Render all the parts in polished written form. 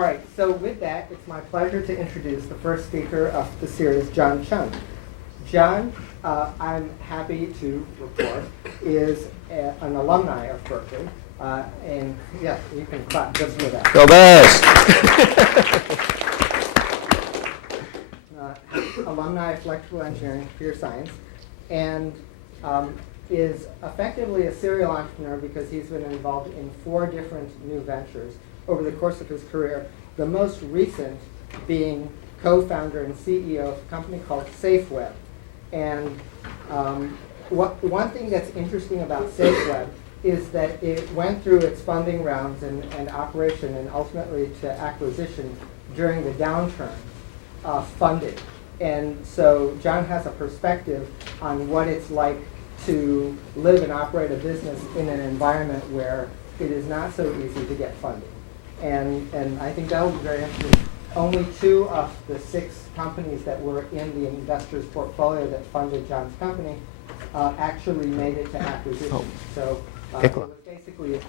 All right, so with that, it's my pleasure to introduce the first speaker of the series, Chun. Chun, I'm happy to report, is an alumni of Berkeley. And yeah, you can clap just for that. Go Bears! Alumni of Electrical Engineering, Computer Science, and is effectively a serial entrepreneur because he's been involved in 4 different new ventures over the course of his career, the most recent being co-founder and CEO of a company called Safeweb. And one thing that's interesting about Safeweb is that it went through its funding rounds and operation and ultimately to acquisition during the downturn funded. And so John has a perspective on what it's like to live and operate a business in an environment where it is not so easy to get funding. And I think that will be very interesting. Only 2 of the 6 companies that were in the investors' portfolio that funded John's company actually made it to acquisition. Oh. So it was basically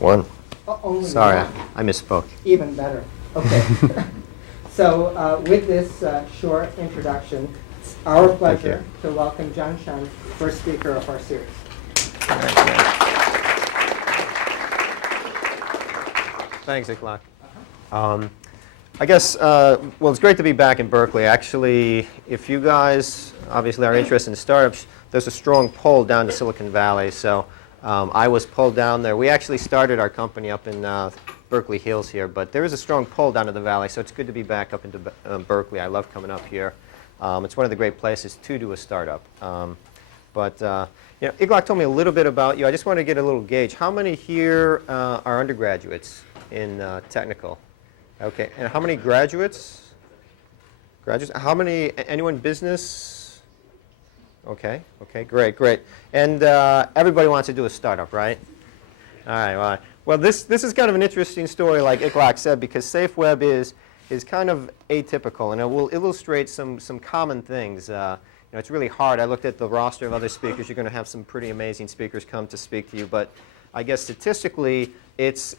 One. Only Sorry, one. I misspoke. Even better. Okay. So with this short introduction, it's our pleasure to welcome Chun, first speaker of our series. Thanks, Iklak. I guess, well, it's great to be back in Berkeley. Actually, if you guys obviously are interested in startups, there's a strong pull down to Silicon Valley. So I was pulled down there. We actually started our company up in Berkeley Hills here, but there is a strong pull down to the valley, so it's good to be back up into Berkeley. I love coming up here. It's one of the great places to do a startup. You know, Iglak told me a little bit about you. I just want to get a little gauge. How many here are undergraduates in technical? Okay, and how many graduates? Graduates? How many? Anyone business? Okay. Okay. Great. And everybody wants to do a startup, right? All right. Well, this is kind of an interesting story, like Iklak said, because Safeweb is kind of atypical, and it will illustrate some common things. You know, it's really hard. I looked at the roster of other speakers. You're going to have some pretty amazing speakers come to speak to you, but I guess statistically, it's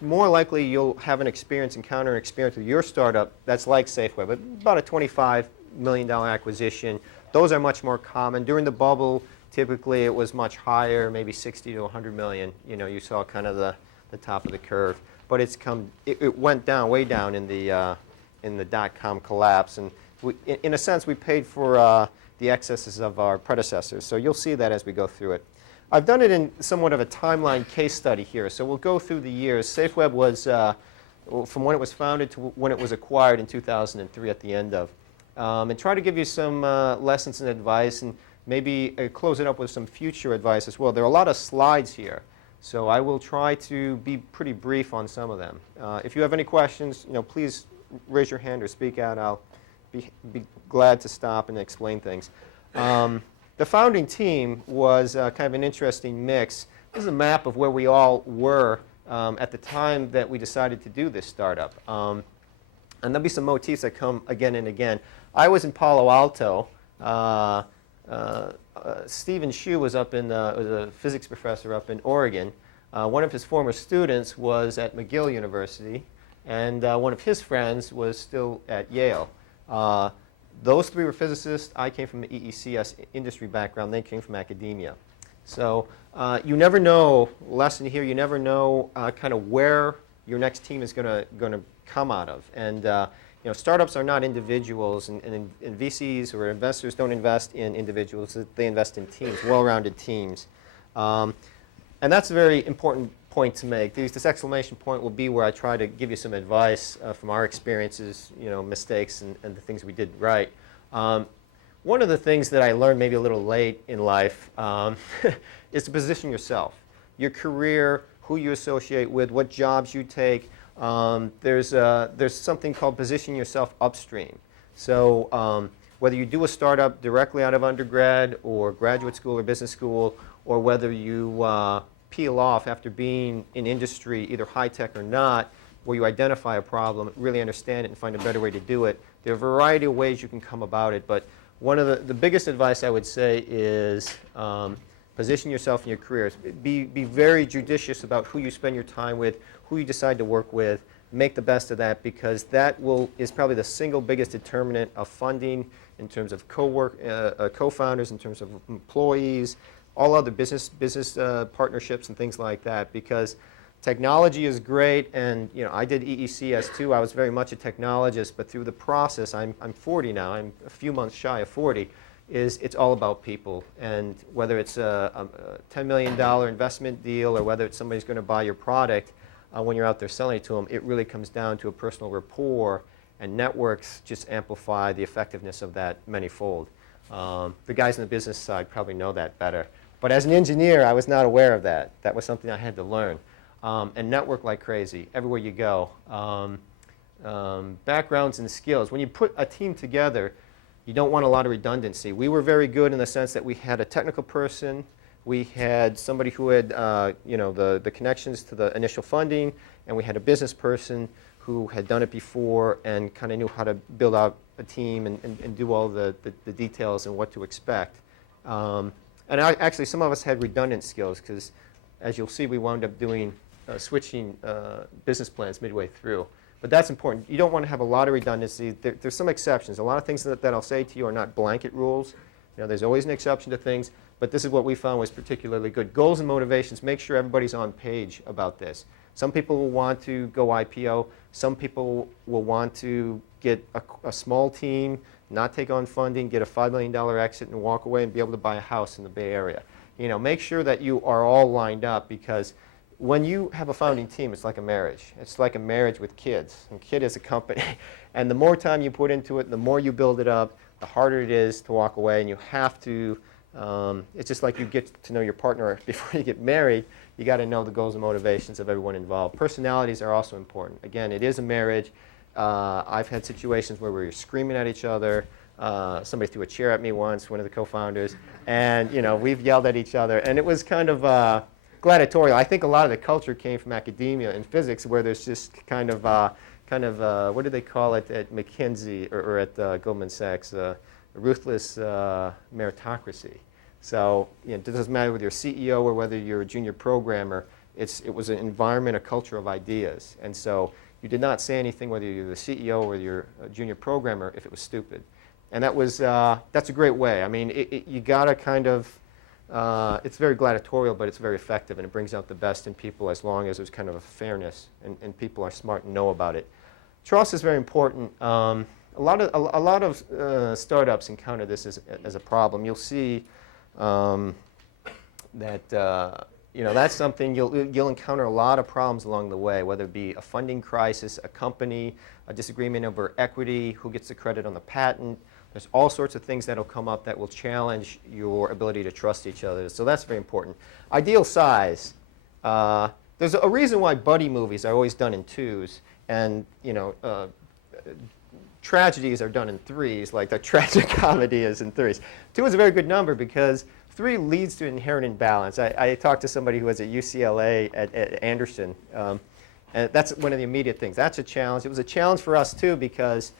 more likely you'll have an encounter experience with your startup that's like Safeweb, about a $25 million acquisition. Those are much more common. During the bubble, typically it was much higher, maybe 60 to 100 million. You know, you saw kind of the top of the curve, but it went down, way down in the dot-com collapse, and in a sense we paid for the excesses of our predecessors. So you'll see that as we go through it. I've done it in somewhat of a timeline case study here. So we'll go through the years. Safeweb was from when it was founded to when it was acquired in 2003 at the end of. And try to give you some lessons and advice, and maybe close it up with some future advice as well. There are a lot of slides here, so I will try to be pretty brief on some of them. If you have any questions, you know, please raise your hand or speak out. I'll be glad to stop and explain things. The founding team was kind of an interesting mix. This is a map of where we all were at the time that we decided to do this startup. And there'll be some motifs that come again and again. I was in Palo Alto. Stephen Hsu was was a physics professor up in Oregon. One of his former students was at McGill University, and one of his friends was still at Yale. Those 3 were physicists. I came from the EECS industry background. They came from academia. So you never know, lesson here, you never know kind of where your next team is going to come out of. And you know, startups are not individuals, and VCs or investors don't invest in individuals. They invest in teams, well-rounded teams. And that's a very important point to make. This exclamation point will be where I try to give you some advice from our experiences, you know, mistakes and the things we did right. One of the things that I learned maybe a little late in life is to position yourself, your career, who you associate with, what jobs you take. There's something called position yourself upstream. So whether you do a startup directly out of undergrad or graduate school or business school, or whether you peel off after being in industry, either high-tech or not, where you identify a problem, really understand it, and find a better way to do it. There are a variety of ways you can come about it, but one of the biggest advice I would say is position yourself in your career. Be very judicious about who you spend your time with, who you decide to work with. make the best of that, because that is probably the single biggest determinant of funding in terms of co-founders, in terms of employees, all other business partnerships and things like that, because technology is great, and I did EECS too. I was very much a technologist, but through the process, I'm 40 now. I'm a few months shy of 40. It's all about people, and whether it's a $10 million investment deal or whether it's somebody's going to buy your product, when you're out there selling it to them, it really comes down to a personal rapport, and networks just amplify the effectiveness of that manyfold. The guys in the business side probably know that better. But as an engineer, I was not aware of that. That was something I had to learn. And network like crazy, everywhere you go. Backgrounds and skills. When you put a team together, you don't want a lot of redundancy. We were very good in the sense that we had a technical person, we had somebody who had the connections to the initial funding, and we had a business person who had done it before and kind of knew how to build out a team and do all the details and what to expect. And actually, some of us had redundant skills because, as you'll see, we wound up doing switching business plans midway through. But that's important. You don't want to have a lot of redundancy. There's some exceptions. A lot of things that I'll say to you are not blanket rules. There's always an exception to things, but this is what we found was particularly good. Goals and motivations, make sure everybody's on page about this. Some people will want to go IPO. Some people will want to get a small team, not take on funding, get a $5 million exit and walk away and be able to buy a house in the Bay Area. Make sure that you are all lined up, because when you have a founding team, it's like a marriage. It's like a marriage with kids. And kid is a company. And the more time you put into it, the more you build it up, the harder it is to walk away. And you have to, it's just like you get to know your partner before you get married. You got to know the goals and motivations of everyone involved. Personalities are also important. Again, it is a marriage. I've had situations where we were screaming at each other. Somebody threw a chair at me once, one of the co-founders. And, we've yelled at each other. And it was kind of gladiatorial. I think a lot of the culture came from academia and physics, where there's just kind of what do they call it at McKinsey or at Goldman Sachs, ruthless meritocracy. So it doesn't matter whether you're a CEO or whether you're a junior programmer. It was an environment, a culture of ideas. And so you did not say anything, whether you're the CEO or you're a junior programmer, if it was stupid. And that's a great way. I mean, you got to kind of, it's very gladiatorial, but it's very effective, and it brings out the best in people as long as there's kind of a fairness and people are smart and know about it. Trust is very important. A lot of startups encounter this as a problem. You'll see that that's something you'll encounter a lot of problems along the way, whether it be a funding crisis, a company, a disagreement over equity, who gets the credit on the patent. There's all sorts of things that will come up that will challenge your ability to trust each other. So that's very important. Ideal size. There's a reason why buddy movies are always done in twos, and tragedies are done in threes, like the tragic comedy is in threes. Two is a very good number because 3 leads to inherent imbalance. I talked to somebody who was at UCLA at Anderson, and that's one of the immediate things. That's a challenge. It was a challenge for us too, because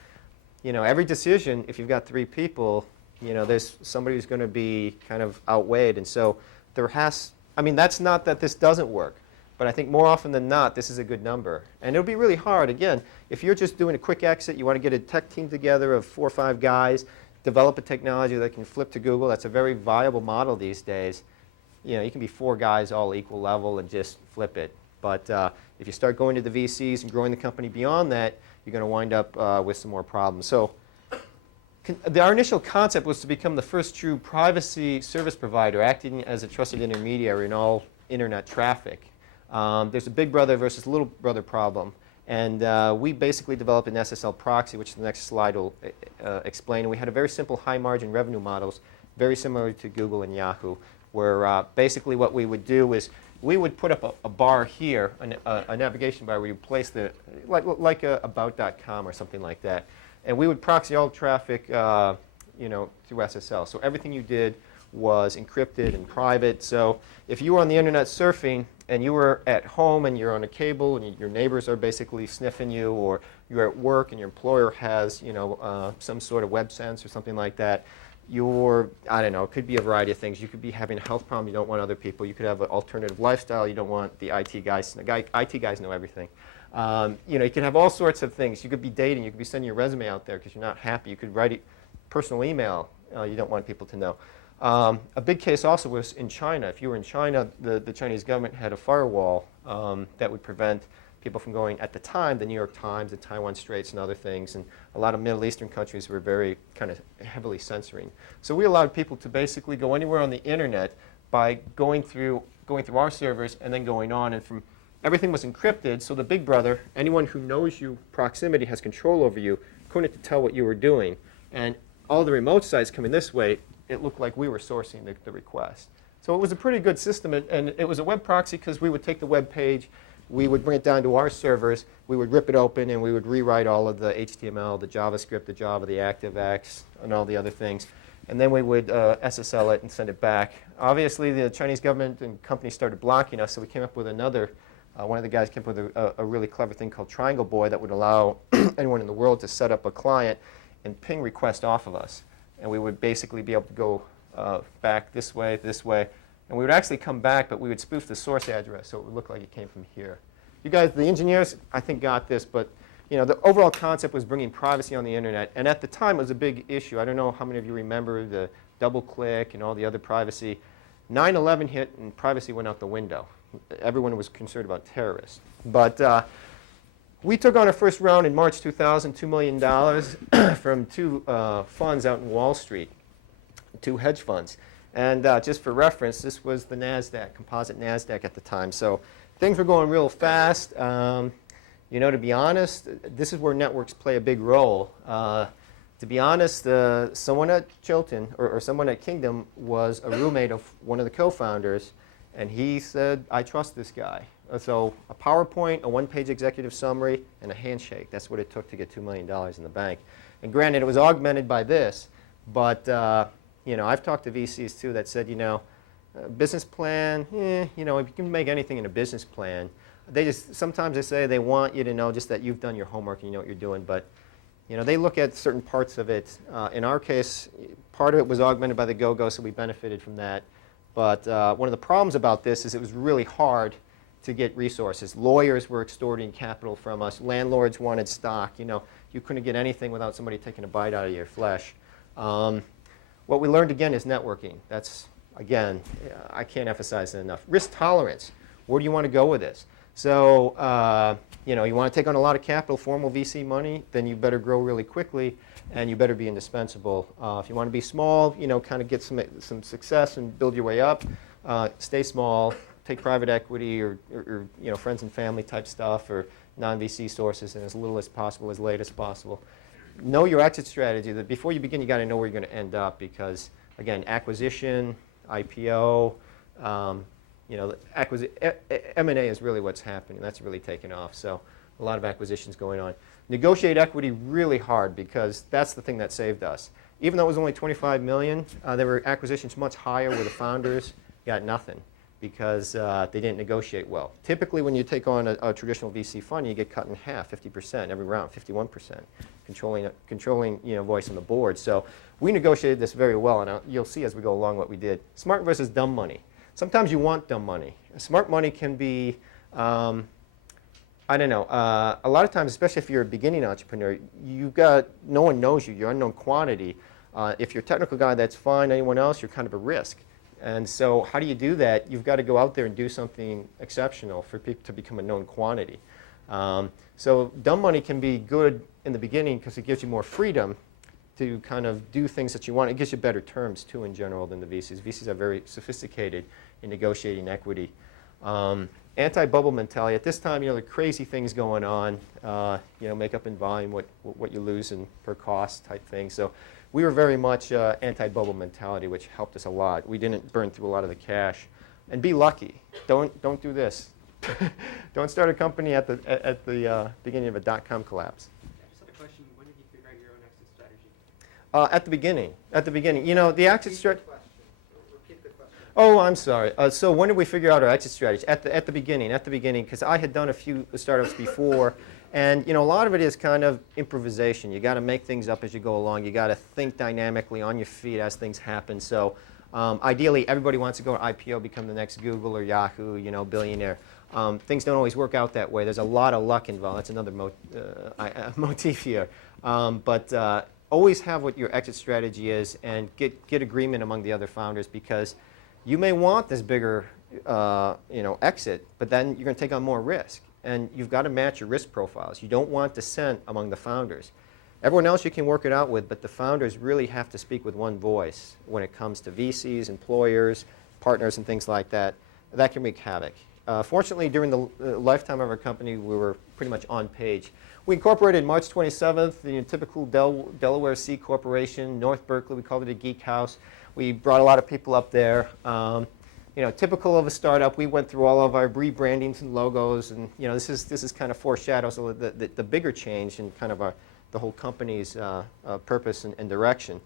every decision, if you've got 3 people, there's somebody who's going to be kind of outweighed. And so that's not that this doesn't work, but I think more often than not, this is a good number. And it'll be really hard. Again, if you're just doing a quick exit, you want to get a tech team together of 4 or 5 guys, develop a technology that can flip to Google. That's a very viable model these days. You can be 4 guys all equal level and just flip it. But if you start going to the VCs and growing the company beyond that, you're going to wind up with some more problems. So our initial concept was to become the first true privacy service provider, acting as a trusted intermediary in all internet traffic. There's a big brother versus little brother problem. And we basically developed an SSL proxy, which the next slide will explain. And we had a very simple high-margin revenue models, very similar to Google and Yahoo, where basically what we would do is we would put up a bar here, a navigation bar where you place like about.com or something like that. And we would proxy all traffic through SSL. So everything you did was encrypted and private. So if you were on the internet surfing and you were at home and you're on a cable and your neighbors are basically sniffing you, or you're at work and your employer has some sort of web sense or something like that, it could be a variety of things. You could be having a health problem you don't want other people. You could have an alternative lifestyle you don't want the IT guys to know. IT guys know everything. You know, you could have all sorts of things. You could be dating. You could be sending your resume out there because you're not happy. You could write a personal email. You don't want people to know. A big case also was in China. If you were in China, the Chinese government had a firewall that would prevent people from going, at the time, the New York Times, the Taiwan Straits, and other things. And a lot of Middle Eastern countries were very kind of heavily censoring. So we allowed people to basically go anywhere on the internet by going through our servers and then going on. And from everything was encrypted, so the big brother, anyone who knows you, proximity, has control over you, couldn't tell what you were doing. And all the remote sites coming this way, it looked like we were sourcing the request. So it was a pretty good system, and it was a web proxy because we would take the web page, we would bring it down to our servers, we would rip it open, and we would rewrite all of the HTML, the JavaScript, the Java, the ActiveX, and all the other things. And then we would SSL it and send it back. Obviously, the Chinese government and companies started blocking us, so we came up with another, one of the guys came up with a really clever thing called Triangle Boy that would allow anyone in the world to set up a client and ping requests off of us. And we would basically be able to go back this way. And we would actually come back, but we would spoof the source address so it would look like it came from here. You guys, the engineers, I think got this, but you know, the overall concept was bringing privacy on the internet. And at the time, it was a big issue. I don't know how many of you remember the double click and all the other privacy. 9/11 hit and privacy went out the window. Everyone was concerned about terrorists. But we took on our first round in March 2000, $2 million from two funds out in Wall Street, two hedge funds. And just for reference, this was the NASDAQ, composite NASDAQ at the time. So things were going real fast. You know, to be honest, this is where networks play a big role. To be honest, someone at Chun or someone at Kingdom was a roommate of one of the co-founders, and he said, I trust this guy. So a PowerPoint, a one-page executive summary, and a handshake. That's what it took to get $2 million in the bank. And granted, it was augmented by this, but you know, I've talked to VCs too that said, you know, business plan, you know, if you can make anything in a business plan, they just, sometimes they say they want you to know just that you've done your homework and you know what you're doing, but you know, they look at certain parts of it. In our case, part of it was augmented by the go-go, so we benefited from that. But one of the problems about this is it was really hard to get resources. Lawyers were extorting capital from us. Landlords wanted stock. You know, you couldn't get anything without somebody taking a bite out of your flesh. What we learned again is networking. That's, again, I can't emphasize it enough. Risk tolerance. Where do you want to go with this? So, you know, you want to take on a lot of capital, formal VC money, then you better grow really quickly, and you better be indispensable. If you want to be small, you know, kind of get some success and build your way up, stay small, take private equity or you know, friends and family type stuff, or non-VC sources, and as little as possible, as late as possible. Know your exit strategy. That before you begin, you got to know where you're going to end up, because again, acquisition, IPO, you know, M&A is really what's happening. That's really taken off. So a lot of acquisitions going on. Negotiate equity really hard, because that's the thing that saved us. Even though it was only 25 million, there were acquisitions much higher where the founders got nothing because they didn't negotiate well. Typically, when you take on a traditional VC fund, you get cut in half, 50% every round, 51%, controlling you know, voice on the board. So we negotiated this very well, and you'll see as we go along what we did. Smart versus dumb money. Sometimes you want dumb money. Smart money can be, I don't know, a lot of times, especially if you're a beginning entrepreneur, you've got, no one knows you, you're unknown quantity. If you're a technical guy, that's fine. Anyone else, you're kind of a risk. And so how do you do that? You've got to go out there and do something exceptional for people to become a known quantity. So dumb money can be good in the beginning because it gives you more freedom to kind of do things that you want. It gives you better terms, too, in general, than the VCs. VCs are very sophisticated in negotiating equity. Anti-bubble mentality. At this time, you know, there are crazy things going on. You know, make up in volume what you lose in per cost type thing. So we were very much anti-bubble mentality, which helped us a lot. We didn't burn through a lot of the cash. And be lucky. Don't do this. Don't start a company at the beginning of a dot-com collapse. At the beginning. You know, the exit strategy. Repeat the question. Oh, I'm sorry. So when did we figure out our exit strategy? At the beginning, because I had done a few startups before, and you know, a lot of it is kind of improvisation. You got to make things up as you go along. You got to think dynamically on your feet as things happen. So ideally, everybody wants to go to IPO, become the next Google or Yahoo, you know, billionaire. Things don't always work out that way. There's a lot of luck involved. That's another motif here. But always have what your exit strategy is and get agreement among the other founders, because you may want this bigger exit, but then you're going to take on more risk. And you've got to match your risk profiles. You don't want dissent among the founders. Everyone else you can work it out with, but the founders really have to speak with one voice when it comes to VCs, employers, partners, and things like that. That can wreak havoc. Fortunately, during the lifetime of our company, we were pretty much on page. We incorporated March 27th, the typical Delaware C Corporation, North Berkeley. We called it a geek house. We brought a lot of people up there. Typical of a startup, we went through all of our rebrandings and logos, and this is kind of foreshadows the bigger change in kind of the whole company's purpose and direction.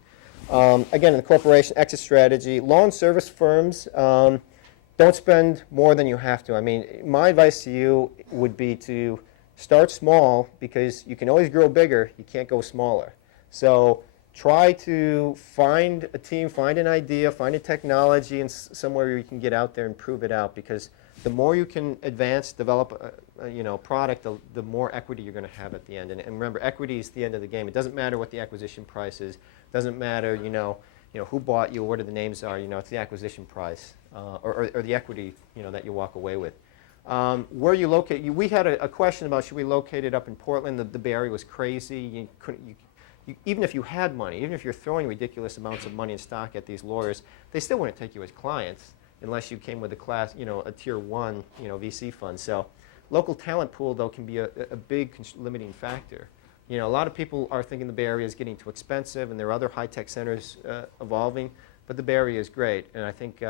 Again, in the corporation exit strategy, law and service firms, don't spend more than you have to. I mean, my advice to you would be to start small, because you can always grow bigger. You can't go smaller. So try to find a team, find an idea, find a technology, and somewhere where you can get out there and prove it out. Because the more you can advance, develop a product, the more equity you're going to have at the end. And remember, equity is the end of the game. It doesn't matter what the acquisition price is. It doesn't matter who bought you, what the names are. It's the acquisition price or the equity that you walk away with. Where you locate, we had a question about should we locate it up in Portland. The Bay Area was crazy. Even if you had money, even if you're throwing ridiculous amounts of money in stock at these lawyers, they still wouldn't take you as clients unless you came with a tier 1 VC fund. So local talent pool, though, can be a big limiting factor. A lot of people are thinking the Bay Area is getting too expensive, and there are other high-tech centers evolving, but the Bay Area is great. And I think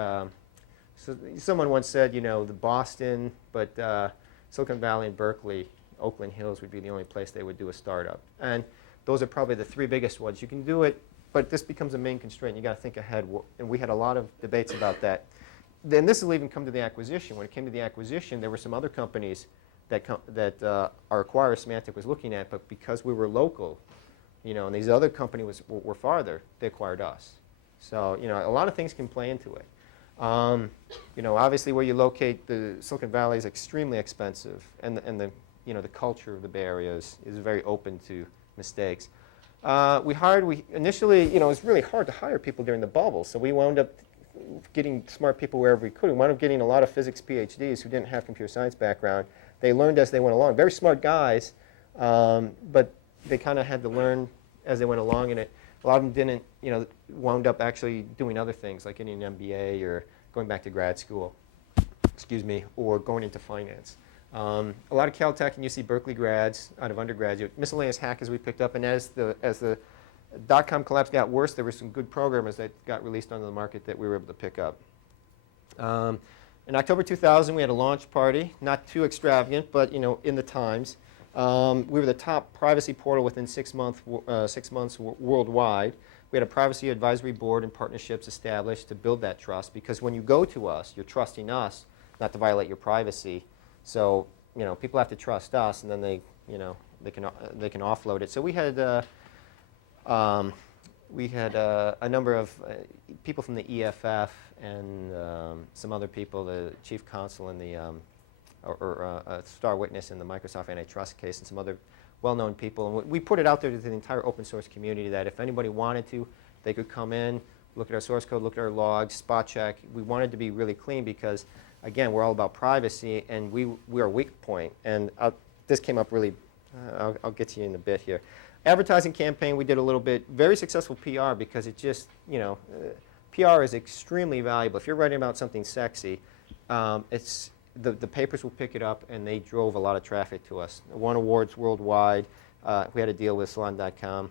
someone once said, the Boston, but Silicon Valley and Berkeley, Oakland Hills would be the only place they would do a startup. And those are probably the 3 biggest ones. You can do it, but this becomes a main constraint. You got to think ahead, and we had a lot of debates about that. Then this will even come to the acquisition. When it came to the acquisition, there were some other companies that our acquirer Symantec was looking at, but because we were local, and these other companies were farther, they acquired us. So a lot of things can play into it. Obviously where you locate, the Silicon Valley is extremely expensive, and the culture of the Bay Area is very open to mistakes. Initially, it was really hard to hire people during the bubble, so we wound up getting smart people wherever we could. We wound up getting a lot of physics PhDs who didn't have computer science background. They learned as they went along. Very smart guys, but they kind of had to learn as they went along, and a lot of them didn't, wound up actually doing other things like getting an MBA or going back to grad school, or going into finance. A lot of Caltech and UC Berkeley grads out of undergraduate, miscellaneous hackers we picked up, and as the dot-com collapse got worse, there were some good programmers that got released onto the market that we were able to pick up. In October 2000, we had a launch party, not too extravagant, but in the times. We were the top privacy portal within 6 months worldwide. We had a privacy advisory board and partnerships established to build that trust, because when you go to us, you're trusting us not to violate your privacy. So people have to trust us, and then they can offload it. So we had a number of people from the EFF and some other people, the chief counsel and the a star witness in the Microsoft antitrust case, and some other well-known people. And we put it out there to the entire open source community that if anybody wanted to, they could come in, look at our source code, look at our logs, spot check. We wanted to be really clean because, again, we're all about privacy, and we are a weak point. And this came up really, I'll get to you in a bit here. Advertising campaign, we did a little bit. Very successful PR, because it just, PR is extremely valuable. If you're writing about something sexy, the papers will pick it up, and they drove a lot of traffic to us. Won awards worldwide. We had a deal with Salon.com.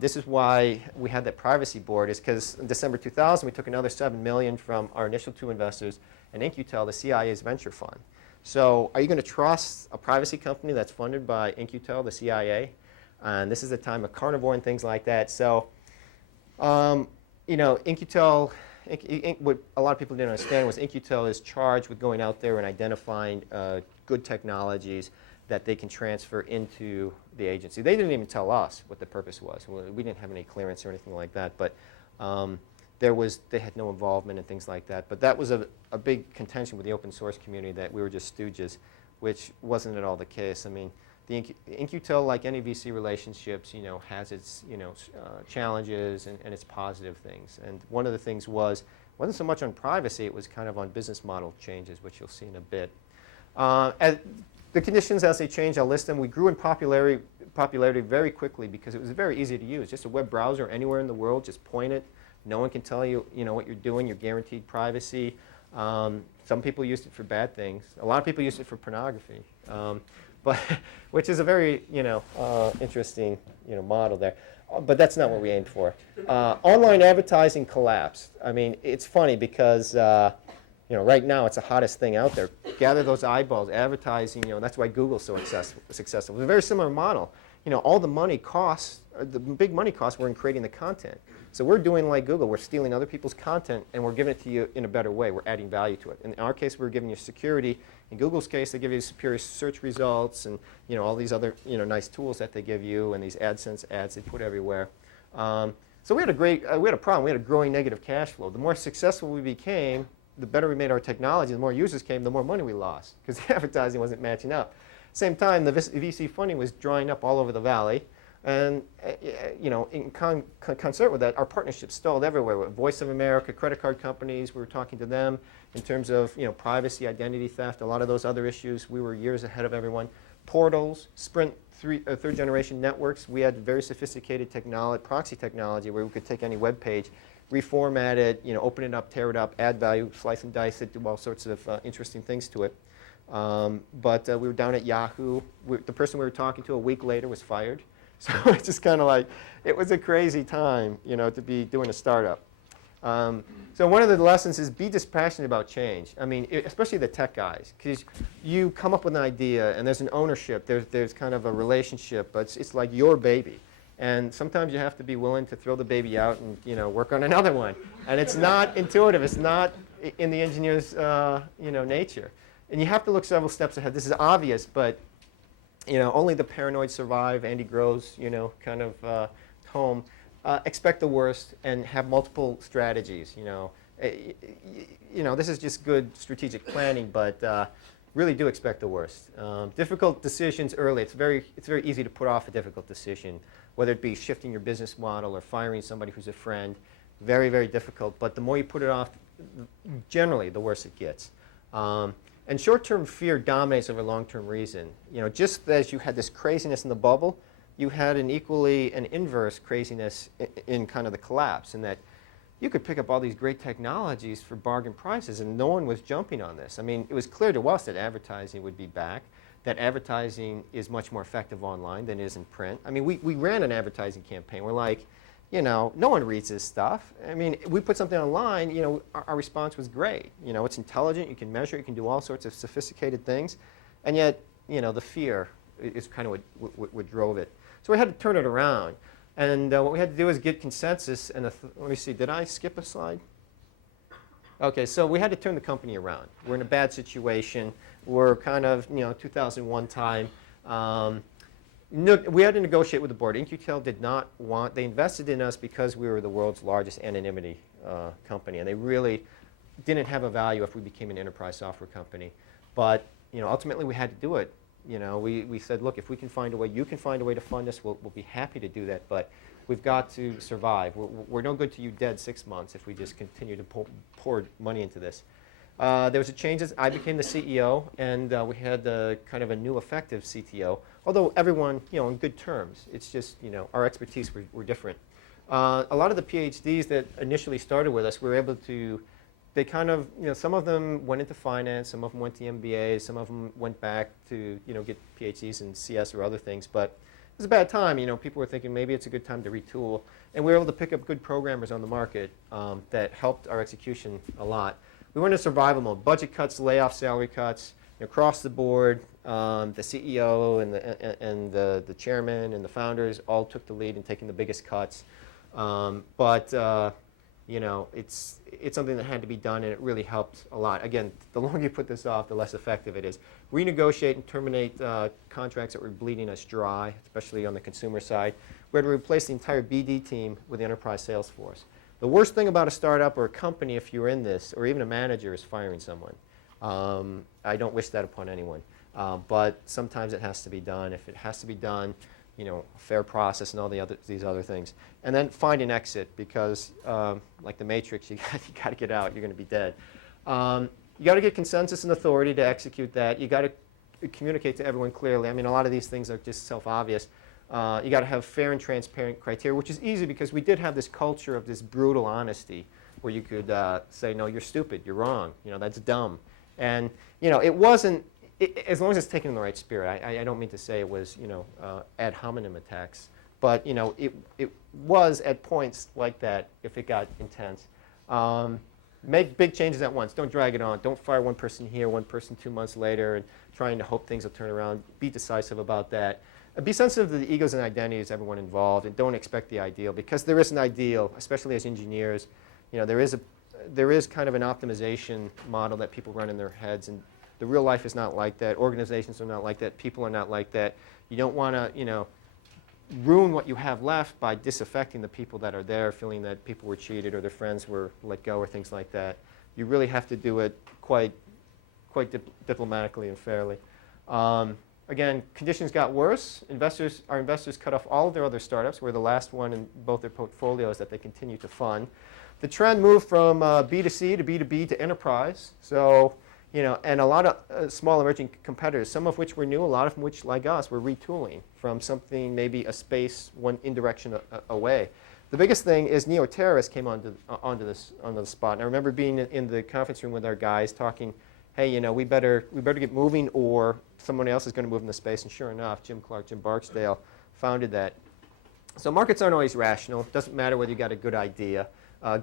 This is why we had that privacy board, is because in December 2000, we took another $7 million from our initial 2 investors and InQtel, the CIA's venture fund. So are you going to trust a privacy company that's funded by InQtel, the CIA? And this is a time of carnivore and things like that. So, InQtel, what a lot of people didn't understand was InQtel is charged with going out there and identifying good technologies that they can transfer into the agency. They didn't even tell us what the purpose was. We didn't have any clearance or anything like that. But they had no involvement and things like that. But that was a big contention with the open source community, that we were just stooges, which wasn't at all the case. I mean, the In-Q-Tel, like any VC relationships, has its challenges and its positive things. And one of the things wasn't so much on privacy, it was kind of on business model changes, which you'll see in a bit. As the conditions as they change, I'll list them. We grew in popularity very quickly because it was very easy to use. Just a web browser anywhere in the world, just point it. No one can tell you, what you're doing. You're guaranteed privacy. Some people used it for bad things. A lot of people used it for pornography, but which is a very, interesting, model there. But that's not what we aimed for. Online advertising collapsed. I mean, it's funny because, right now it's the hottest thing out there. Gather those eyeballs, advertising. That's why Google's so successful. It's a very similar model. All the money costs, the big money costs were in creating the content. So we're doing like Google. We're stealing other people's content, and we're giving it to you in a better way. We're adding value to it. In our case, we're giving you security. In Google's case, they give you superior search results and all these other nice tools that they give you, and these AdSense ads they put everywhere. So we had a problem. We had a growing negative cash flow. The more successful we became, the better we made our technology. The more users came, the more money we lost because the advertising wasn't matching up. Same time, the VC funding was drying up all over the valley. And in concert with that, our partnerships stalled everywhere. With Voice of America, credit card companies, we were talking to them in terms of privacy, identity theft, a lot of those other issues. We were years ahead of everyone. Portals, Sprint third generation networks. We had very sophisticated proxy technology where we could take any web page, reformat it, open it up, tear it up, add value, slice and dice it, do all sorts of interesting things to it. But we were down at Yahoo. The person we were talking to a week later was fired. So it's just kind of like, it was a crazy time, to be doing a startup. So one of the lessons is be dispassionate about change. I mean, especially the tech guys, because you come up with an idea and there's an ownership, there's kind of a relationship, but it's like your baby. And sometimes you have to be willing to throw the baby out and work on another one. And it's not intuitive. It's not in the engineer's nature. And you have to look several steps ahead. This is obvious, but only the paranoid survive. Andy Grove's, kind of tome. Expect the worst and have multiple strategies. This is just good strategic planning, but really do expect the worst. Difficult decisions early. It's very easy to put off a difficult decision, whether it be shifting your business model or firing somebody who's a friend. Very, very difficult. But the more you put it off, generally, the worse it gets. And short-term fear dominates over long-term reason. Just as you had this craziness in the bubble, you had an inverse craziness in kind of the collapse, in that you could pick up all these great technologies for bargain prices, and no one was jumping on this. I mean, it was clear to us that advertising would be back, that advertising is much more effective online than it is in print. I mean, we ran an advertising campaign. We're like, no one reads this stuff. I mean, we put something online, our response was great. It's intelligent, you can measure, you can do all sorts of sophisticated things, and yet, the fear is kind of what drove it. So we had to turn it around. And what we had to do is get consensus. And let me see, did I skip a slide? Okay, so we had to turn the company around. We're in a bad situation. We're kind of, 2001 time. We had to negotiate with the board. In-Q-Tel did not want, they invested in us because we were the world's largest anonymity company. And they really didn't have a value if we became an enterprise software company. But, ultimately we had to do it. We said, look, if we can find a way, you can find a way to fund us, we'll be happy to do that, but we've got to survive. We're no good to you dead 6 months if we just continue to pour money into this. There was a change. I became the CEO, and we had kind of a new effective CTO, although everyone, on good terms. It's just, our expertise were different. A lot of the PhDs that initially started with us, we were able to, they kind of, some of them went into finance, some of them went to MBAs, some of them went back to, get PhDs in CS or other things. But it was a bad time. People were thinking maybe it's a good time to retool. And we were able to pick up good programmers on the market that helped our execution a lot. We went into survival mode. Budget cuts, layoffs, salary cuts, across the board. The CEO and the chairman and the founders all took the lead in taking the biggest cuts. It's something that had to be done, and it really helped a lot. Again, the longer you put this off, the less effective it is. Renegotiate and terminate contracts that were bleeding us dry, especially on the consumer side. We had to replace the entire BD team with the enterprise sales force. The worst thing about a startup or a company, if you're in this, or even a manager, is firing someone. I don't wish that upon anyone. But sometimes it has to be done. If it has to be done, a fair process and all these other things. And then find an exit because, like the Matrix, you got to get out. You're going to be dead. You got to get consensus and authority to execute that. You got to communicate to everyone clearly. I mean, a lot of these things are just self-obvious. You got to have fair and transparent criteria, which is easy because we did have this culture of this brutal honesty where you could say, no, you're stupid, you're wrong, that's dumb. And, it wasn't, as long as it's taken in the right spirit. I don't mean to say it was, ad hominem attacks, but, it was at points like that if it got intense. Make big changes at once. Don't drag it on. Don't fire one person here, one person 2 months later, and trying to hope things will turn around. Be decisive about that. Be sensitive to the egos and identities of everyone involved, and don't expect the ideal, because there is an ideal, especially as engineers. There is kind of an optimization model that people run in their heads, and the real life is not like that. Organizations are not like that. People are not like that. You don't want to, ruin what you have left by disaffecting the people that are there, feeling that people were cheated or their friends were let go or things like that. You really have to do it quite diplomatically and fairly. Again, conditions got worse. Our investors cut off all of their other startups. We're the last one in both their portfolios that they continue to fund. The trend moved from B2C to B2B to enterprise. So, and a lot of small emerging competitors, some of which were new, a lot of them which, like us, were retooling from something, maybe a space, one indirection away. The biggest thing is neo-terrorists came onto the spot. And I remember being in the conference room with our guys talking, hey, we better get moving or someone else is going to move in the space. And sure enough, Jim Barksdale founded that. So markets aren't always rational. It doesn't matter whether you got a good idea.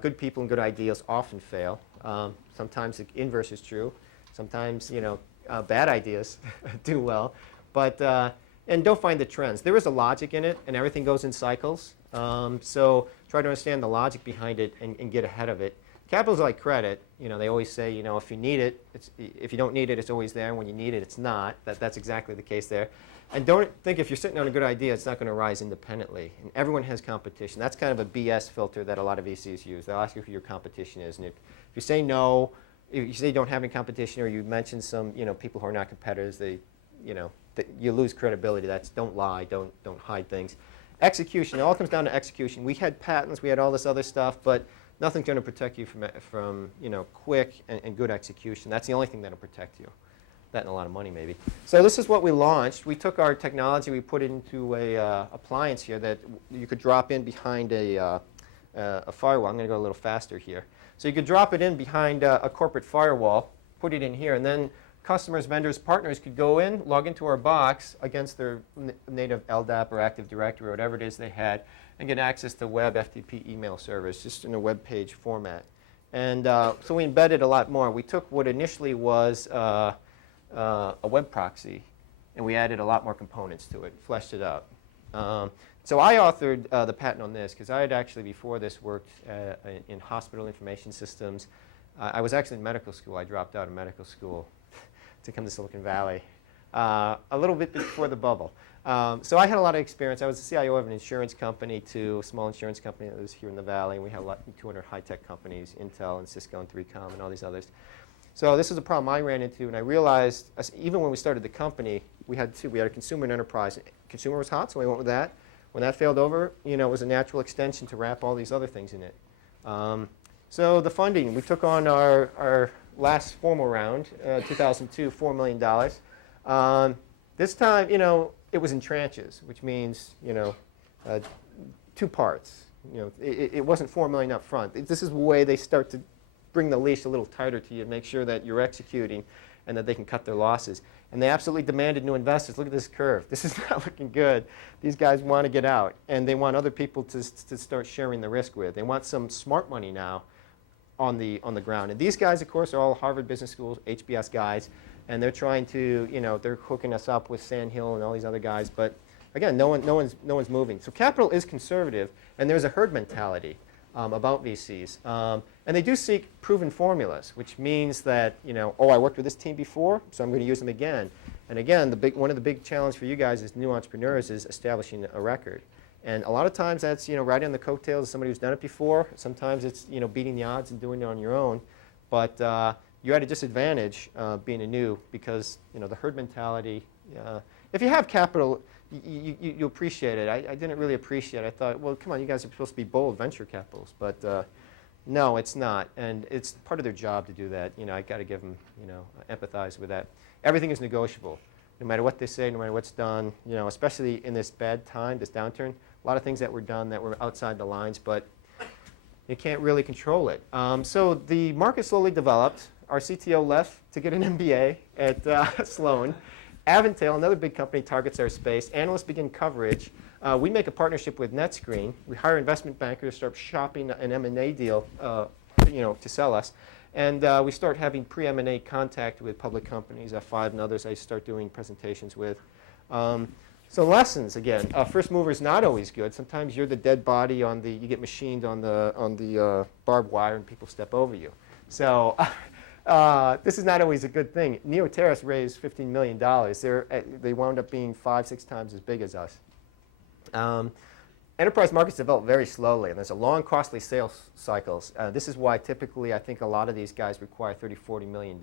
Good people and good ideas often fail. Sometimes the inverse is true. Sometimes, bad ideas do well. But, and don't find the trends. There is a logic in it, and everything goes in cycles. So try to understand the logic behind it and get ahead of it. Capital is like credit. They always say, if you need it, if you don't need it, it's always there. And when you need it, it's not. That's exactly the case there. And don't think if you're sitting on a good idea, it's not going to rise independently. And everyone has competition. That's kind of a BS filter that a lot of VCs use. They'll ask you who your competition is. And if you say no, if you say you don't have any competition, or you mention some, people who are not competitors, you lose credibility. Don't lie. Don't hide things. Execution. It all comes down to execution. We had patents. We had all this other stuff, but nothing's going to protect you from quick and good execution. That's the only thing that'll protect you. That and a lot of money, maybe. So this is what we launched. We took our technology, we put it into a appliance here that you could drop in behind a firewall. I'm going to go a little faster here. So you could drop it in behind a corporate firewall, put it in here, and then customers, vendors, partners could go in, log into our box against their native LDAP or Active Directory or whatever it is they had, and get access to web FTP email service just in a web page format. And so we embedded a lot more. We took what initially was a web proxy, and we added a lot more components to it, fleshed it out. So I authored the patent on this because I had actually before this worked in hospital information systems. I was actually in medical school. I dropped out of medical school to come to Silicon Valley a little bit before the bubble. So I had a lot of experience. I was the CIO of an insurance company too, a small insurance company that was here in the Valley. And we had 200 high-tech companies, Intel and Cisco and 3Com and all these others. So this is a problem I ran into, and I realized even when we started the company, we had two. We had a consumer and enterprise. Consumer was hot, so we went with that. When that failed over, it was a natural extension to wrap all these other things in it. So the funding, we took on our last formal round, 2002, $4 million. This time, it was in tranches, which means, two parts. It wasn't $4 million up front. This is the way they start to bring the leash a little tighter to you, make sure that you're executing and that they can cut their losses. And they absolutely demanded new investors. Look at this curve. This is not looking good. These guys want to get out, and they want other people to start sharing the risk with. They want some smart money now on the ground. And these guys, of course, are all Harvard Business School, HBS guys, and they're trying to, they're hooking us up with Sandhill and all these other guys. But again, no one's moving. So capital is conservative, and there's a herd mentality about VCs. And they do seek proven formulas, which means that, I worked with this team before, so I'm going to use them again. And again, one of the big challenges for you guys as new entrepreneurs is establishing a record. And a lot of times that's, riding on the coattails of somebody who's done it before. Sometimes it's, beating the odds and doing it on your own. But you're at a disadvantage being a new because, the herd mentality. If you have capital, you appreciate it. I didn't really appreciate it. I thought, well, come on, you guys are supposed to be bold venture capitals. But no, it's not. And it's part of their job to do that. I got to give them, empathize with that. Everything is negotiable. No matter what they say, no matter what's done, especially in this bad time, this downturn, a lot of things that were done that were outside the lines, but you can't really control it. So the market slowly developed. Our CTO left to get an MBA at Sloan. Avantail, another big company, targets our space. Analysts begin coverage. We make a partnership with NetScreen. We hire investment bankers to start shopping an M&A deal, to sell us. And we start having pre-M&A contact with public companies, F5 and others I start doing presentations with. So lessons, again, first mover is not always good. Sometimes you're the dead body you get machined on the barbed wire and people step over you. So this is not always a good thing. Neoterras raised $15 million. They wound up being 5-6 times as big as us. Enterprise markets develop very slowly, and there's a long, costly sales cycles. This is why typically I think a lot of these guys require $30-40 million,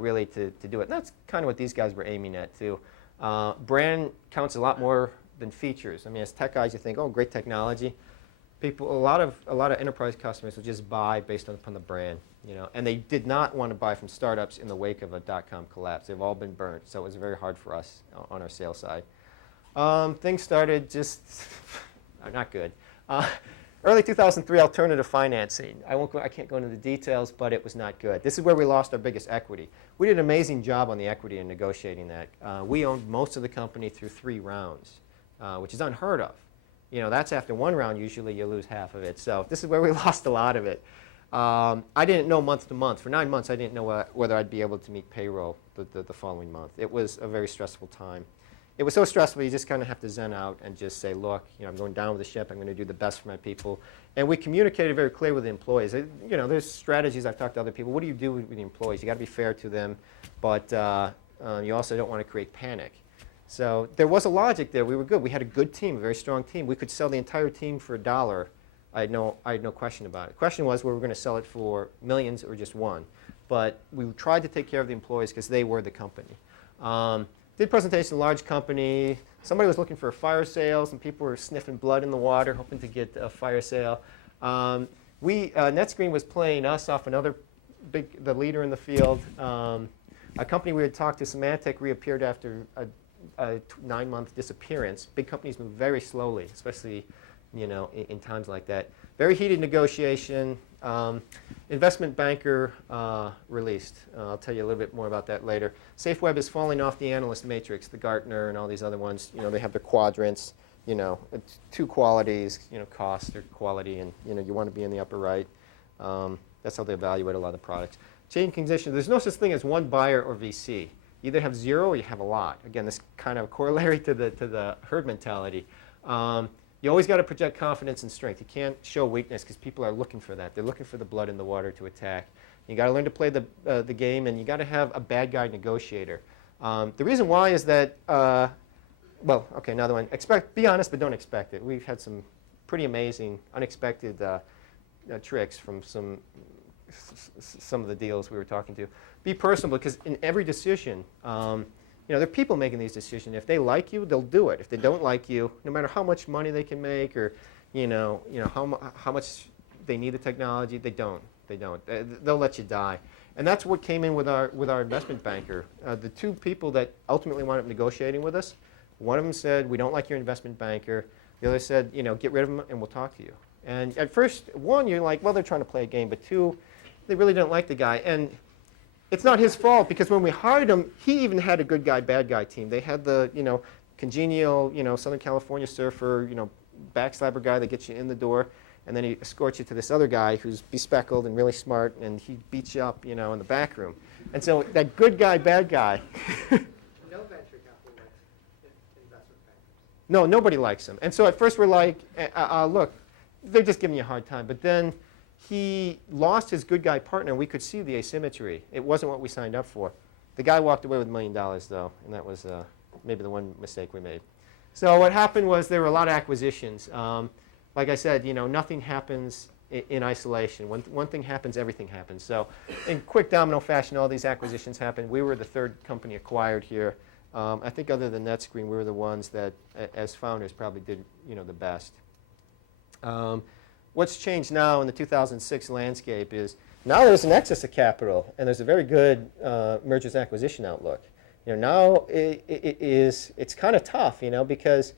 really to do it. And that's kind of what these guys were aiming at too. Brand counts a lot more than features. I mean, as tech guys, you think, oh, great technology. A lot of enterprise customers will just buy based upon the brand, and they did not want to buy from startups in the wake of a dot-com collapse. They've all been burnt, so it was very hard for us on our sales side. Things started just not good. Early 2003, alternative financing. I can't go into the details, but it was not good. This is where we lost our biggest equity. We did an amazing job on the equity and negotiating that. We owned most of the company through 3 rounds, which is unheard of. That's after 1 round, usually you lose half of it. So this is where we lost a lot of it. I didn't know month to month. For 9 months, I didn't know whether I'd be able to meet payroll the following month. It was a very stressful time. It was so stressful, you just kind of have to zen out and just say, look, I'm going down with the ship. I'm going to do the best for my people. And we communicated very clearly with the employees. There's strategies I've talked to other people. What do you do with the employees? You got to be fair to them, but you also don't want to create panic. So there was a logic there. We were good. We had a good team, a very strong team. We could sell the entire team for $1. I had no question about it. The question was, were we going to sell it for millions or just 1? But we tried to take care of the employees because they were the company. Did presentation to a large company. Somebody was looking for a fire sale. Some people were sniffing blood in the water, hoping to get a fire sale. NetScreen was playing us off another the leader in the field. A company we had talked to, Symantec, reappeared after a 9-month disappearance. Big companies move very slowly, especially in times like that. Very heated negotiation. Investment banker released. I'll tell you a little bit more about that later. Safeweb is falling off the analyst matrix, the Gartner and all these other ones. They have their quadrants. 2 qualities. Cost or quality, and you want to be in the upper right. That's how they evaluate a lot of products. Change conditions. There's no such thing as one buyer or VC. You either have 0 or you have a lot. Again, this kind of corollary to the herd mentality. You always got to project confidence and strength. You can't show weakness because people are looking for that. They're looking for the blood in the water to attack. You got to learn to play the game, and you got to have a bad guy negotiator. The reason why is that, another one. Be honest, but don't expect it. We've had some pretty amazing, unexpected tricks from some of the deals we were talking to. Be personable, because in every decision, there are people making these decisions. If they like you, they'll do it. If they don't like you, no matter how much money they can make or how much they need the technology, they don't. They'll let you die. And that's what came in with our investment banker. The 2 people that ultimately wound up negotiating with us, one of them said, we don't like your investment banker. The other said, get rid of him and we'll talk to you. And at first, 1, you're like, well, they're trying to play a game. But 2, they really didn't like the guy. And it's not his fault, because when we hired him, he even had a good guy, bad guy team. They had the, congenial, Southern California surfer, backslapper guy that gets you in the door, and then he escorts you to this other guy who's bespeckled and really smart, and he beats you up, in the back room. And so that good guy, bad guy. No venture capital likes investment bankers. No, nobody likes him. And so at first we're like, look, they're just giving you a hard time. But then he lost his good guy partner, and we could see the asymmetry. It wasn't what we signed up for. The guy walked away with $1 million, though, and that was maybe the one mistake we made. So what happened was there were a lot of acquisitions. Like I said, nothing happens in isolation. When one thing happens, everything happens. So in quick domino fashion, all these acquisitions happened. We were the third company acquired here. I think other than NetScreen, we were the ones that, as founders, probably did the best. What's changed now in the 2006 landscape is now there's an excess of capital, and there's a very good mergers and acquisition outlook. Now it's kind of tough, because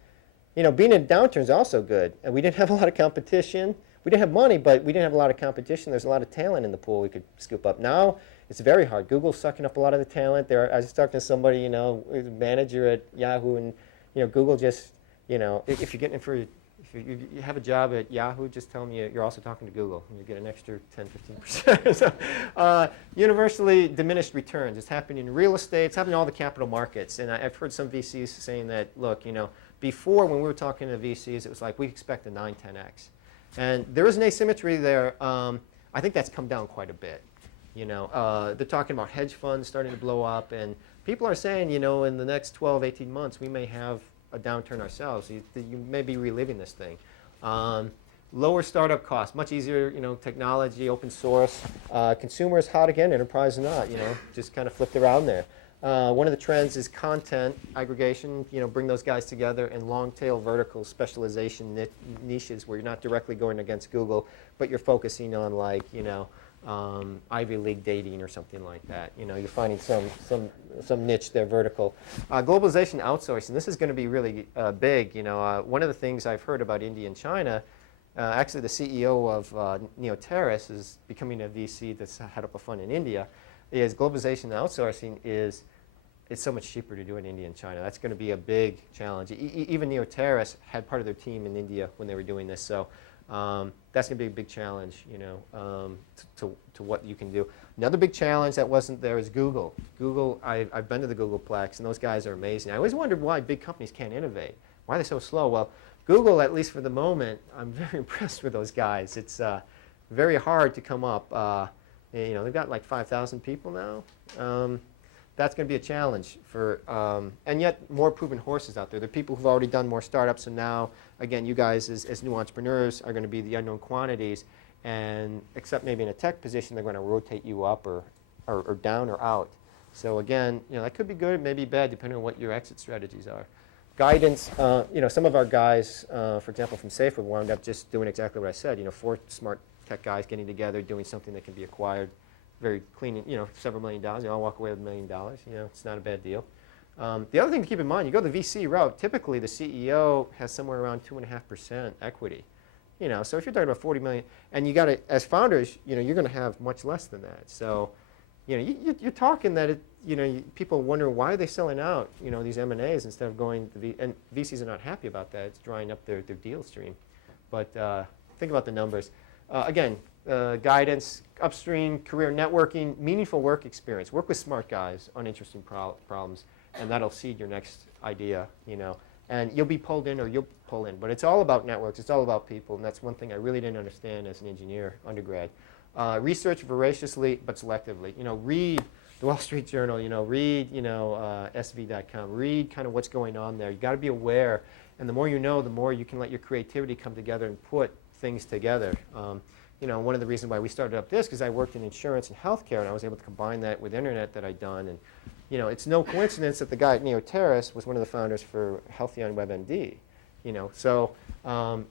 being in a downturn is also good. And we didn't have a lot of competition. We didn't have money, but we didn't have a lot of competition. There's a lot of talent in the pool we could scoop up. Now it's very hard. Google's sucking up a lot of the talent. I was talking to somebody, manager at Yahoo, and Google just, if you're getting if you have a job at Yahoo, just tell them you're also talking to Google, and you get an extra 10-15%. So, universally diminished returns. It's happening in real estate. It's happening in all the capital markets. And I've heard some VCs saying that, look, before when we were talking to VCs, it was like we expect a 9-10x. And there is an asymmetry there. I think that's come down quite a bit. They're talking about hedge funds starting to blow up, and people are saying, in the next 12, 18 months, we may have a downturn ourselves. You may be reliving this thing. Lower startup costs, much easier, technology, open source. Consumer is hot again, enterprise not, just kind of flipped around there. One of the trends is content aggregation, bring those guys together, and long tail vertical specialization niches where you're not directly going against Google, but you're focusing on like, Ivy League dating or something like that. You're finding some niche there, vertical. Globalization outsourcing, this is going to be really big. One of the things I've heard about India and China, actually the CEO of Neoterras is becoming a VC that's had up a fund in India, is globalization outsourcing is so much cheaper to do in India and China. That's going to be a big challenge. Even Neoterras had part of their team in India when they were doing this. So that's going to be a big challenge, to what you can do. Another big challenge that wasn't there is Google. Google, I've been to the Googleplex, and those guys are amazing. I always wondered why big companies can't innovate. Why are they so slow? Well, Google, at least for the moment, I'm very impressed with those guys. It's very hard to come up. They've got like 5,000 people now. That's going to be a challenge for, and yet more proven horses out there. There are people who've already done more startups, and now, again, you guys as new entrepreneurs are going to be the unknown quantities, and except maybe in a tech position, they're going to rotate you up or down or out. So again, that could be good, maybe bad, depending on what your exit strategies are. Guidance, some of our guys, for example, from Safeweb wound up just doing exactly what I said. 4 smart tech guys getting together, doing something that can be acquired. Very clean, several $1 million. They all walk away with $1 million. It's not a bad deal. The other thing to keep in mind, you go the VC route, typically the CEO has somewhere around 2.5% equity. So if you're talking about 40 million, and you got to, as founders, you're going to have much less than that. So, you're talking that people wonder why are they selling out, these M&As instead of going to and VCs are not happy about that. It's drying up their deal stream. But think about the numbers. Again, guidance, upstream, career networking, meaningful work experience. Work with smart guys on interesting problems, and that'll seed your next idea, And you'll be pulled in or you'll pull in. But it's all about networks. It's all about people, and that's one thing I really didn't understand as an engineer undergrad. Research voraciously but selectively. Read the Wall Street Journal, read, SV.com. Read kind of what's going on there. You've got to be aware, and the more you know, the more you can let your creativity come together and put things together. One of the reasons why we started up this, because I worked in insurance and healthcare, and I was able to combine that with internet that I'd done. And it's no coincidence that the guy at Neoterras was one of the founders for Healthy on WebMD. So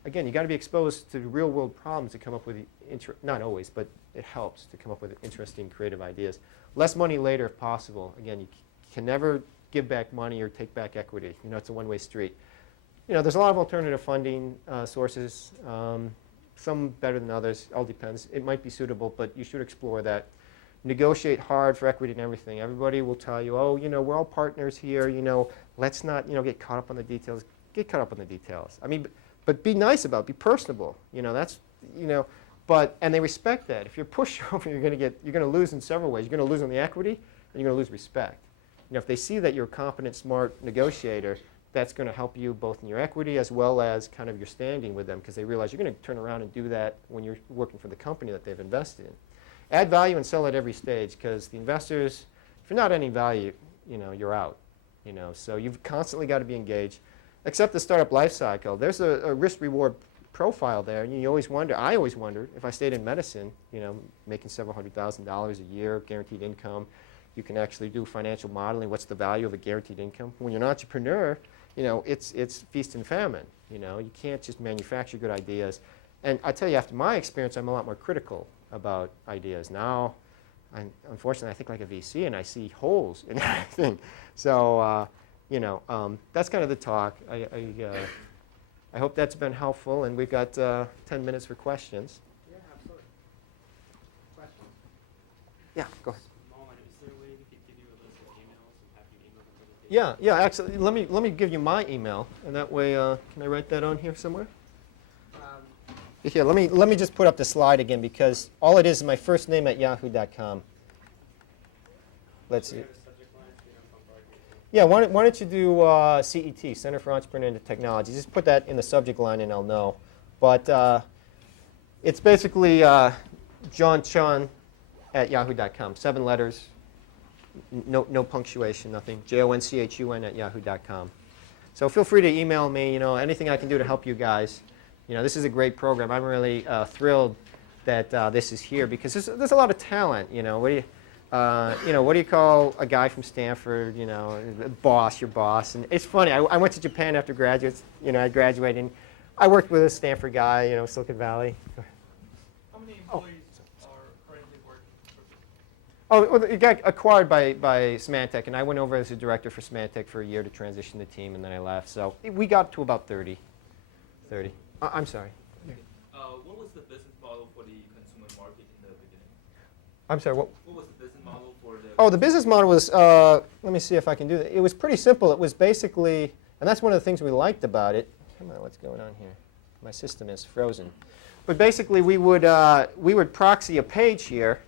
again, you got to be exposed to real world problems to come up with not always, but it helps to come up with interesting, creative ideas. Less money later if possible. Again, you can never give back money or take back equity. It's a one-way street. There's a lot of alternative funding sources. Some better than others, all depends. It might be suitable, but you should explore that. Negotiate hard for equity and everything. Everybody will tell you, oh, we're all partners here, let's not, get caught up on the details. Get caught up on the details. I mean, but be nice about it, be personable. That's, and they respect that. If you're pushover, you're going to lose in several ways. You're going to lose on the equity, and you're going to lose respect. If they see that you're a competent, smart negotiator, that's going to help you both in your equity as well as kind of your standing with them, because they realize you're going to turn around and do that when you're working for the company that they've invested in. Add value and sell at every stage, because the investors, if you're not adding value, you're out. So you've constantly got to be engaged. accept the startup life cycle. There's a risk-reward profile there. And you always wonder, I always wondered, if I stayed in medicine, making several $100,000 a year, guaranteed income, you can actually do financial modeling. What's the value of a guaranteed income? When you're an entrepreneur, it's feast and famine. You can't just manufacture good ideas. And I tell you, after my experience, I'm a lot more critical about ideas. Now, unfortunately, I think like a VC, and I see holes in everything. So, that's kind of the talk. I hope that's been helpful, and we've got 10 minutes for questions. Yeah, absolutely. Questions? Yeah, go ahead. Is there a way we could give you a list of emails and have you email them to the Yeah. Actually, let me give you my email, and that way, can I write that on here somewhere? Here, let me just put up the slide again, because all it is my first name at yahoo.com. Let's see. Yeah, why don't you do CET, Center for Entrepreneurship and Technology. Just put that in the subject line and I'll know. But it's basically John Chun at yahoo.com. 7 letters, no punctuation, nothing. JONCHUN at yahoo.com. So feel free to email me, anything I can do to help you guys. This is a great program. I'm really thrilled that this is here, because there's a lot of talent. What do you call a guy from Stanford? Boss, your boss. And it's funny. I went to Japan after graduates. I graduated. And I worked with a Stanford guy. Silicon Valley. How many employees are currently working for this? It got acquired by Symantec, and I went over as a director for Symantec for a year to transition the team, and then I left. So we got to about 30. I'm sorry. What was the business model for the consumer market in the beginning? I'm sorry, what? What was the business model for the... Oh, the business model was, let me see if I can do that. It was pretty simple. It was basically, and that's one of the things we liked about it. Come on, what's going on here? My system is frozen. But basically, we would proxy a page here,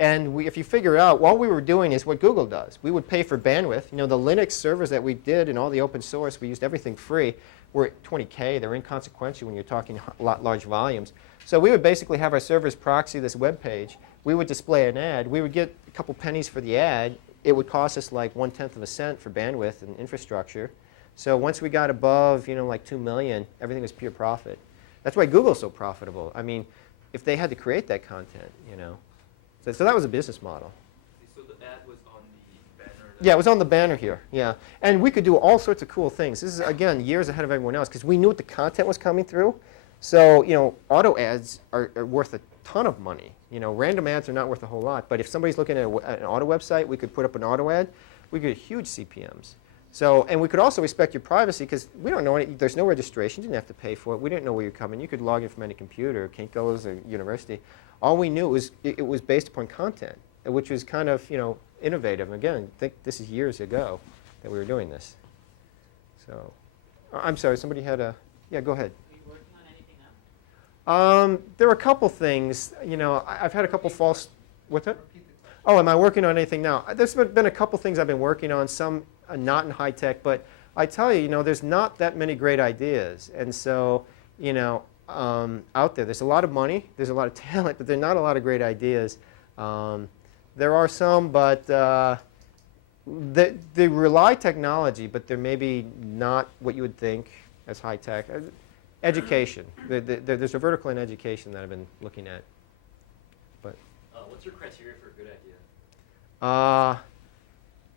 and if you figure out, what we were doing is what Google does. We would pay for bandwidth. The Linux servers that we did and all the open source, we used everything free. We're at 20K. They're inconsequential when you're talking large volumes. So we would basically have our servers proxy this web page. We would display an ad. We would get a couple pennies for the ad. It would cost us like 1/10 of a cent for bandwidth and infrastructure. So once we got above, like 2 million, everything was pure profit. That's why Google's so profitable. I mean, if they had to create that content, So that was a business model. So the ad was on the banner? Yeah, it was on the banner here. Yeah, and we could do all sorts of cool things. This is, again, years ahead of everyone else, because we knew what the content was coming through. So, auto ads are worth a ton of money. Random ads are not worth a whole lot. But if somebody's looking at an auto website, we could put up an auto ad. We get huge CPMs. So, and we could also respect your privacy, because we don't know there's no registration. You didn't have to pay for it. We didn't know where you're coming. You could log in from any computer, Kinko's or university. All we knew was it was based upon content, which was kind of, innovative. Again, I think this is years ago that we were doing this. So, I'm sorry, somebody had a, yeah, go ahead. Are you working on anything now? There are a couple things. I've had a couple false, what's that? Oh, am I working on anything now? There's been a couple things I've been working on, some not in high tech, but I tell you, there's not that many great ideas. And so, out there's a lot of money, there's a lot of talent, but there are not a lot of great ideas. There are some, but they rely technology, but they're maybe not what you would think as high tech. Education. There's a vertical in education that I've been looking at. But What's your criteria for a good idea?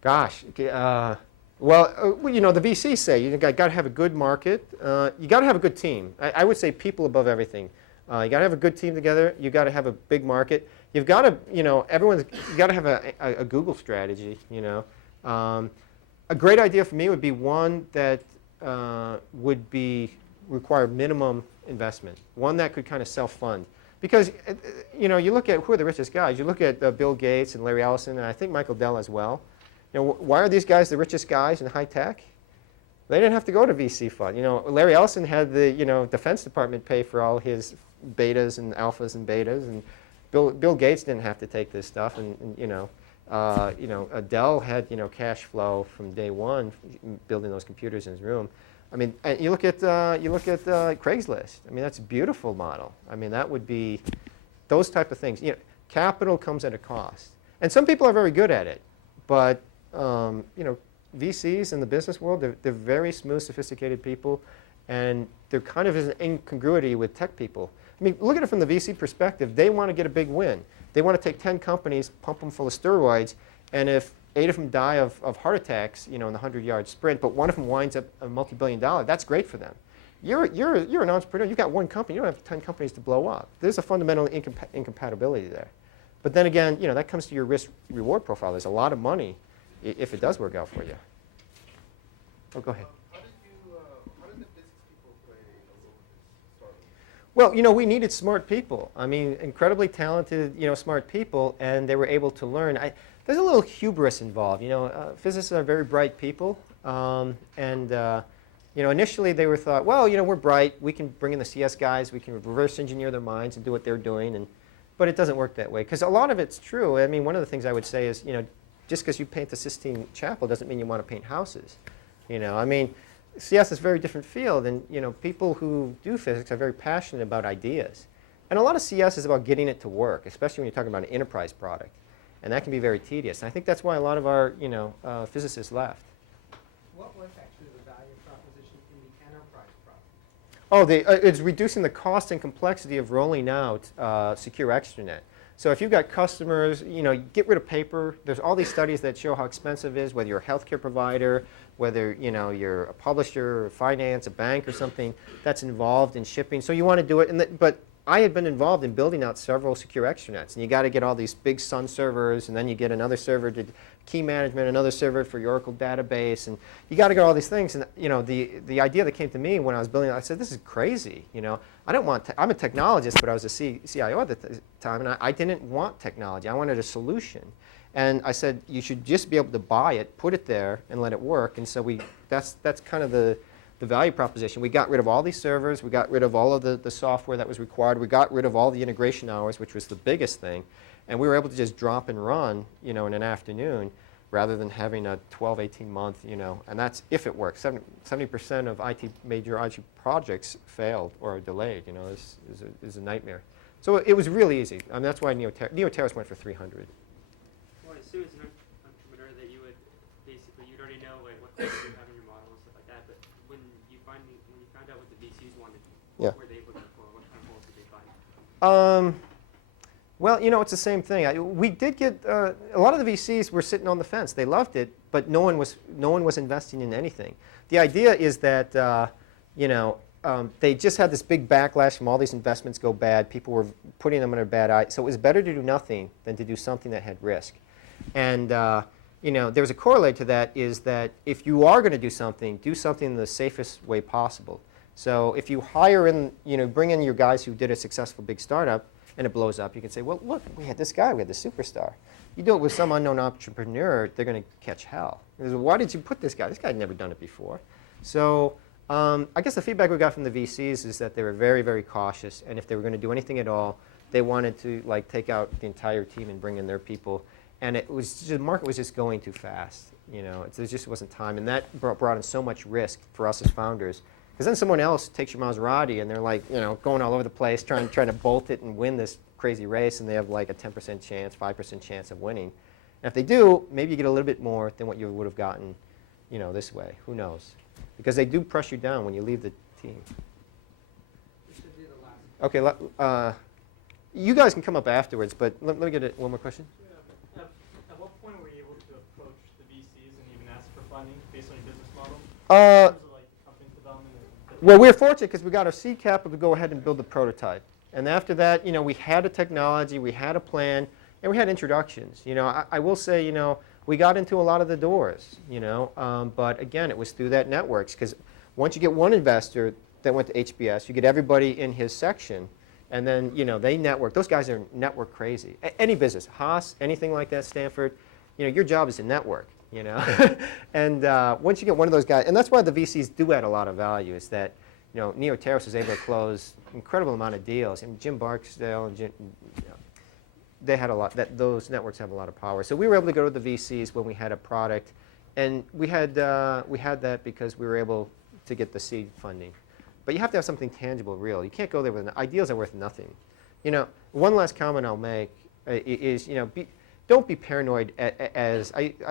Gosh. The VCs say you got to have a good market. You got to have a good team. I would say people above everything. You got to have a good team together. You got to have a big market. You've got to, you got to have a Google strategy. A great idea for me would be one that would require minimum investment. One that could kind of self-fund. Because, you look at who are the richest guys. You look at Bill Gates and Larry Ellison, and I think Michael Dell as well. Why are these guys the richest guys in high tech? They didn't have to go to VC fund. Larry Ellison had the, Defense Department pay for all his betas and alphas and betas, and Bill Gates didn't have to take this stuff, and Dell had, cash flow from day one, building those computers in his room. I mean, you look at Craigslist. I mean, that's a beautiful model. I mean, that would be those type of things. Capital comes at a cost, and some people are very good at it, but VCs in the business world, they're very smooth, sophisticated people, and there kind of is an incongruity with tech people. I mean, look at it from the VC perspective. They want to get a big win. They want to take 10 companies, pump them full of steroids, and if 8 of them die of heart attacks, in the 100-yard sprint, but one of them winds up a multi-billion-dollar, that's great for them. You're an entrepreneur. You've got one company. You don't have 10 companies to blow up. There's a fundamental incompatibility there. But then again, that comes to your risk-reward profile. There's a lot of money if it does work out for you. Oh, go ahead. How did the business people play a role in this startup? Well, we needed smart people. I mean, incredibly talented, smart people, and they were able to learn. There's a little hubris involved. Physicists are very bright people, initially they were thought, well, we're bright. We can bring in the CS guys. We can reverse engineer their minds and do what they're doing. But it doesn't work that way, because a lot of it's true. I mean, one of the things I would say is, just because you paint the Sistine Chapel doesn't mean you want to paint houses. I mean, CS is a very different field, and people who do physics are very passionate about ideas. And a lot of CS is about getting it to work, especially when you're talking about an enterprise product. And that can be very tedious. And I think that's why a lot of our physicists left. What was actually the value proposition in the enterprise product? Oh, it's reducing the cost and complexity of rolling out secure extranet. So if you've got customers, get rid of paper. There's all these studies that show how expensive it is, whether you're a healthcare provider, whether you're a publisher, or finance, a bank, or something that's involved in shipping. So you want to do it, but I had been involved in building out several secure extranets, and you got to get all these big Sun servers, and then you get another server to key management, another server for your Oracle database, and you got to get all these things. And the idea that came to me when I was building it, I said, this is crazy. I don't want. I'm a technologist, but I was a CIO at the time, and I didn't want technology. I wanted a solution. And I said, you should just be able to buy it, put it there, and let it work. And so that's kind of the value proposition. We got rid of all these servers. We got rid of all of the software that was required. We got rid of all the integration hours, which was the biggest thing. And we were able to just drop and run, in an afternoon, rather than having a 12, 18-month, and that's if it works. 70% of major IT projects failed or are delayed, is a nightmare. So it was really easy. I mean, that's why Neoterras went for 300. Well, I assume as an entrepreneur that you would basically, you'd already know what questions you have in your model and stuff like that, but when you found out what the VCs wanted, what were they looking for? What kind of holes did they find? Well, it's the same thing. We did get a lot of the VCs were sitting on the fence. They loved it, but no one was investing in anything. The idea is that they just had this big backlash from all these investments go bad. People were putting them in a bad eye. So it was better to do nothing than to do something that had risk. And there's a correlate to that is that if you are going to do something in the safest way possible. So if you hire in, bring in your guys who did a successful big startup, and it blows up, you can say, well, look, we had this guy, we had the superstar. You do it with some unknown entrepreneur, they're going to catch hell. Because, why did you put this guy? This guy had never done it before. So I guess the feedback we got from the VCs is that they were very, very cautious, and if they were going to do anything at all, they wanted to take out the entire team and bring in their people. And the market was just going too fast. There just wasn't time, and that brought in so much risk for us as founders. Because then someone else takes your Maserati and they're going all over the place trying to bolt it and win this crazy race, and they have like a 10% chance, 5% chance of winning. And if they do, maybe you get a little bit more than what you would have gotten, this way. Who knows? Because they do press you down when you leave the team. Okay, you guys can come up afterwards, but let me get one more question. Yeah. At what point were you able to approach the VCs and even ask for funding based on your business model? In terms of company development? Well, we were fortunate because we got our seed capital to go ahead and build the prototype. And after that, we had a technology, we had a plan, and we had introductions. I will say, we got into a lot of the doors, but again, it was through that networks, because once you get one investor that went to HBS, you get everybody in his section, and then, they network. Those guys are network crazy. Any business, Haas, anything like that, Stanford, your job is to network. And once you get one of those guys, and that's why the VCs do add a lot of value, is that Neoterras was able to close incredible amount of deals, and Jim Barksdale and Jim, they had a lot. Those networks have a lot of power. So we were able to go to the VCs when we had a product, and we had that because we were able to get the seed funding. But you have to have something tangible, real. You can't go there with ideas are worth nothing. One last comment I'll make is don't be paranoid I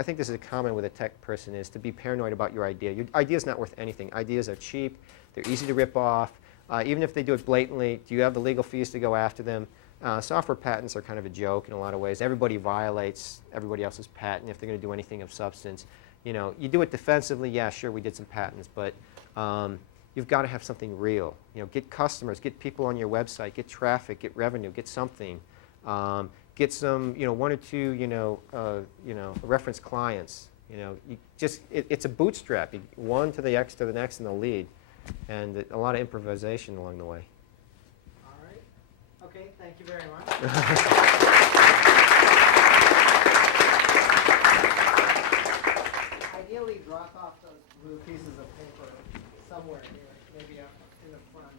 think this is a common with a tech person, is to be paranoid about your idea. Your idea is not worth anything. Ideas are cheap. They're easy to rip off. Even if they do it blatantly, do you have the legal fees to go after them? Software patents are kind of a joke in a lot of ways. Everybody violates everybody else's patent if they're going to do anything of substance. You know, you do it defensively, yeah, sure, we did some patents, but you've got to have something real. You know, get customers, get people on your website, get traffic, get revenue, get something. Get some, you know, one or two, reference clients. You know, it's a bootstrap. One to the X to the next and the lead, and a lot of improvisation along the way. All right. Okay, thank you very much. Ideally, drop off those blue pieces of paper somewhere here, maybe up in the front.